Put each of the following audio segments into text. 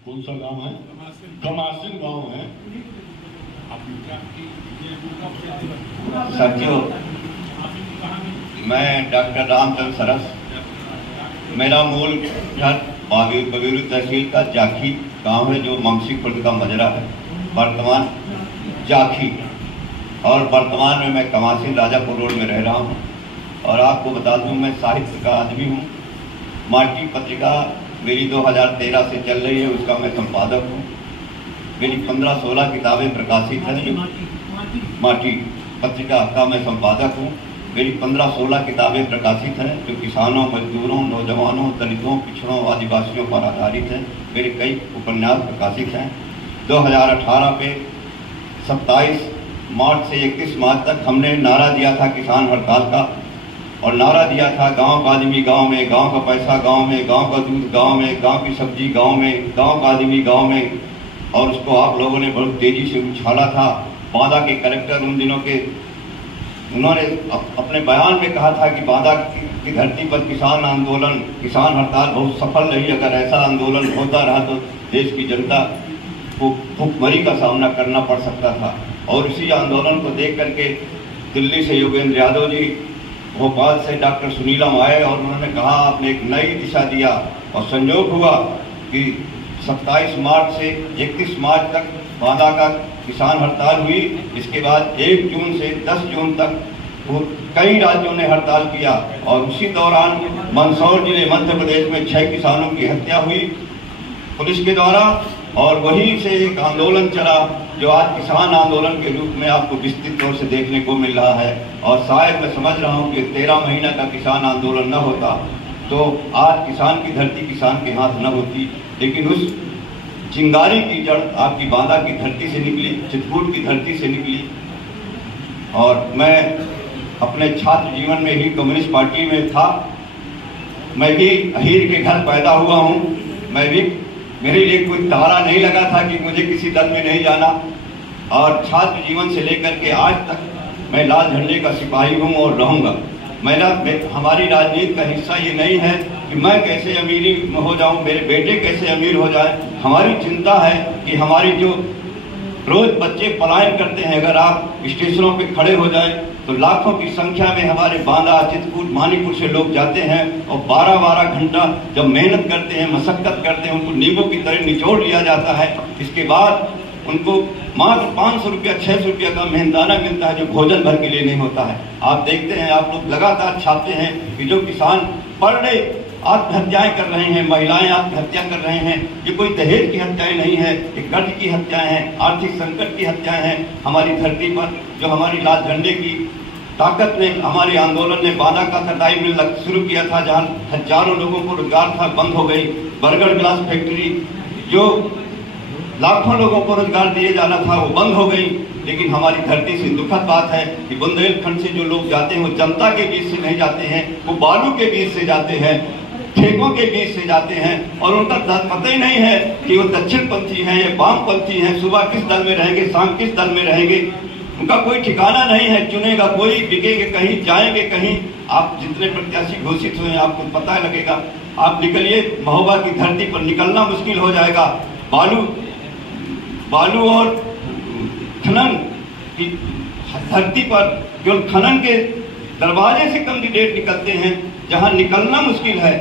कौन सा गांव है? कमासिन गांव है। साथियों, मैं डॉक्टर रामचंद्र सरस, मेरा मूल घर बबीरू तहसील का जाखी गांव है जो ममसीपुर का मजरा है, वर्तमान जाखी, और वर्तमान में मैं कमासिन राजापुर रोड में रह रहा हूं। और आपको बता दूं, मैं साहित्य का आदमी हूं। माटी पत्रिका मेरी 2013 से चल रही है, उसका मैं संपादक हूँ। मेरी 15-16 किताबें प्रकाशित हैं। माटी पत्रिका का मैं संपादक हूँ। मेरी 15-16 किताबें प्रकाशित हैं जो किसानों, मजदूरों, नौजवानों, दलितों, पिछड़ों, आदिवासियों पर आधारित हैं। मेरे कई उपन्यास प्रकाशित हैं। 2018 पे 27 मार्च से 31 मार्च तक हमने नारा दिया था किसान हड़ताल का, और नारा दिया था गांव का आदमी गांव में, गांव का पैसा गांव में, गांव का दूध गांव में, गांव की सब्जी गांव में, गांव का आदमी गांव में। और उसको आप लोगों ने बहुत तेजी से उछाला था। बांदा के कलेक्टर उन दिनों के, उन्होंने अपने बयान में कहा था कि बांदा की धरती पर किसान आंदोलन, किसान हड़ताल बहुत सफल रही। अगर ऐसा आंदोलन होता रहा तो देश की जनता को भूखमरी का सामना करना पड़ सकता था। और इसी आंदोलन को देख करके दिल्ली से योगेंद्र यादव जी, भोपाल से डॉक्टर सुनीलम आए और उन्होंने कहा, आपने एक नई दिशा दिया। और संयोग हुआ कि 27 मार्च से 31 मार्च तक बांदा का किसान हड़ताल हुई। इसके बाद 1 जून से 10 जून तक कई राज्यों ने हड़ताल किया। और उसी दौरान मंदसौर जिले मध्य प्रदेश में 6 किसानों की हत्या हुई पुलिस के द्वारा। और वहीं से एक आंदोलन चला जो आज किसान आंदोलन के रूप में आपको विस्तृत तौर से देखने को मिल रहा है। और शायद मैं समझ रहा हूँ कि 13 महीना का किसान आंदोलन न होता तो आज किसान की धरती किसान के हाथ न होती। लेकिन उस चिंगारी की जड़ आपकी बांदा की धरती से निकली, चित्रकूट की धरती से निकली। और मैं अपने छात्र जीवन में ही कम्युनिस्ट पार्टी में था। मैं भी अहीर के घर पैदा हुआ हूँ। मैं भी, मेरे लिए कोई तारा नहीं लगा था कि मुझे किसी दल में नहीं जाना। और छात्र जीवन से लेकर के आज तक मैं लाल झंडे का सिपाही हूँ और रहूँगा। हमारी राजनीति का हिस्सा ये नहीं है कि मैं कैसे अमीरी में हो जाऊँ, मेरे बेटे कैसे अमीर हो जाए। हमारी चिंता है कि हमारी जो रोज बच्चे पलायन करते हैं, अगर आप स्टेशनों पे खड़े हो जाएं तो लाखों की संख्या में हमारे बांदा, चित्रकूट, मानीपुर से लोग जाते हैं और 12-12 घंटा जब मेहनत करते हैं, मशक्कत करते हैं, उनको नींबू की तरह निचोड़ लिया जाता है। इसके बाद उनको मात्र 500 रुपया, 600 रुपया का मेहनताना मिलता है जो भोजन भर के लिए नहीं होता है। आप देखते हैं, आप लोग लगातार छापते हैं कि जो किसान पर डे आत्महत्याएं कर रहे हैं, महिलाएं आत्महत्या कर रहे हैं। ये कोई दहेज की हत्याएं नहीं है, ये कर्ज की हत्याएं हैं, आर्थिक संकट की हत्याएं हैं। हमारी धरती पर जो हमारी लाल झंडे की ताकत ने, हमारे आंदोलन ने बांदा का कटाई मिल शुरू किया था, जहाँ हजारों लोगों को रोजगार था, बंद हो गई। बर्गर ग्लास फैक्ट्री जो लाखों लोगों को रोजगार दिए जाना था वो बंद हो गई। लेकिन हमारी धरती से दुखद बात है कि बुंदेलखंड से जो लोग जाते हैं वो जनता के बीच से नहीं जाते हैं, वो बालू के बीच से जाते हैं, ठेकों के बीच से जाते हैं। और उनका पता ही नहीं है कि वो दक्षिणपंथी हैं या वामपंथी हैं, सुबह किस दल में रहेंगे, शाम किस दल में रहेंगे, उनका कोई ठिकाना नहीं है। चुनेगा कोई, बिकेंगे कहीं, जाएंगे कहीं। आप जितने प्रत्याशी घोषित हुए आपको पता लगेगा। आप निकलिए, महोबा की धरती पर निकलना मुश्किल हो जाएगा। बालू और खनन की धरती पर केवल खनन के दरवाजे से कैंडिडेट निकलते हैं, जहां निकलना मुश्किल है,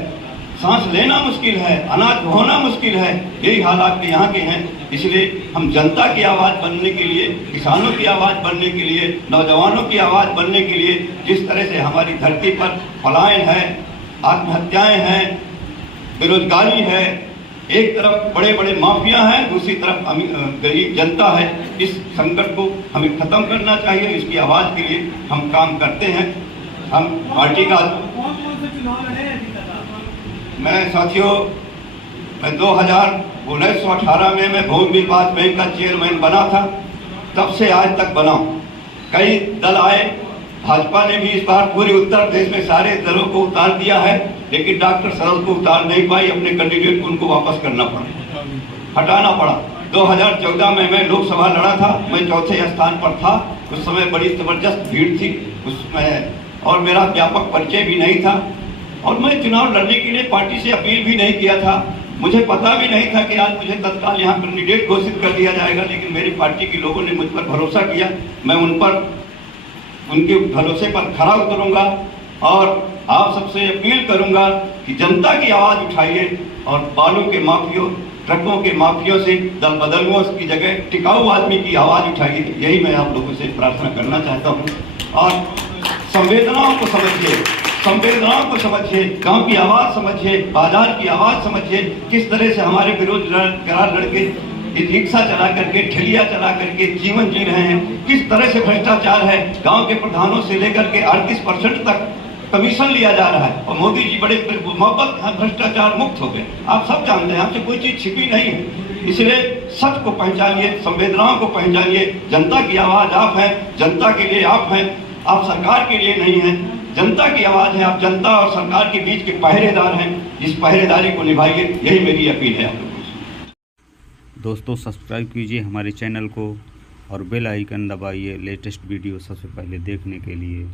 सांस लेना मुश्किल है, अनाज ढोना मुश्किल है। यही हालात के यहाँ के हैं। इसलिए हम जनता की आवाज़ बनने के लिए, किसानों की आवाज़ बनने के लिए, नौजवानों की आवाज़ बनने के लिए, जिस तरह से हमारी धरती पर पलायन है, आत्महत्याएं हैं, बेरोजगारी है, एक तरफ बड़े बड़े माफिया हैं, दूसरी तरफ गरीब जनता है, इस संकट को हमें खत्म करना चाहिए। इसकी आवाज़ के लिए हम काम करते हैं। हम पार्टी का, मैं साथियों, मैं 1918 में मैं भूमि विकास बैंक का चेयरमैन बना था। तब से आज तक बना। कई दल आए, भाजपा ने भी इस बार पूरे उत्तर प्रदेश में सारे दलों को उतार दिया है, लेकिन डॉक्टर सरस को उतार नहीं पाई। अपने कैंडिडेट को उनको वापस करना पड़ा, हटाना पड़ा। 2014 में मैं लोकसभा लड़ा था, मैं चौथे स्थान पर था। उस समय बड़ी जबरदस्त भीड़ थी उसमें, और मेरा व्यापक परिचय भी नहीं था। और मैं चुनाव लड़ने के लिए पार्टी से अपील भी नहीं किया था। मुझे पता भी नहीं था कि आज मुझे तत्काल यहाँ कैंडिडेट घोषित कर दिया जाएगा, लेकिन मेरी पार्टी के लोगों ने मुझ पर भरोसा किया। मैं उनके भरोसे पर खरा उतरूंगा और आप सबसे अपील करूंगा कि जनता की आवाज़ उठाइए और बालू के माफियों, ट्रकों के माफियों से, दल बदलुओं की जगह टिकाऊ आदमी की आवाज़ उठाइए। यही मैं आप लोगों से प्रार्थना करना चाहता हूँ। और संवेदनाओं को समझिए, गांव की आवाज़ समझिए, बाजार की आवाज़ समझिए। किस तरह से हमारे बेरोजगार लड़के रिक्शा चला करके, ठेलिया चला करके जीवन जी रहे हैं, किस तरह से भ्रष्टाचार है। गांव के प्रधानों से लेकर के 38% तक कमीशन लिया जा रहा है और मोदी जी बड़े मोहब्बत भ्रष्टाचार मुक्त हो गए। आप सब जानते हैं, आपसे कोई चीज छिपी नहीं है। इसलिए सच को पहचानिए, संवेदनाओं को पहचानिए। जनता की आवाज़ आप हैं, जनता के लिए आप हैं, आप सरकार के लिए नहीं हैं। जनता की आवाज़ है, आप जनता और सरकार के बीच के पहरेदार हैं। इस पहरेदारी को निभाइए, यही मेरी अपील है आप लोगों से। दोस्तों सब्सक्राइब कीजिए हमारे चैनल को और बेल आइकन दबाइए लेटेस्ट वीडियो सबसे पहले देखने के लिए।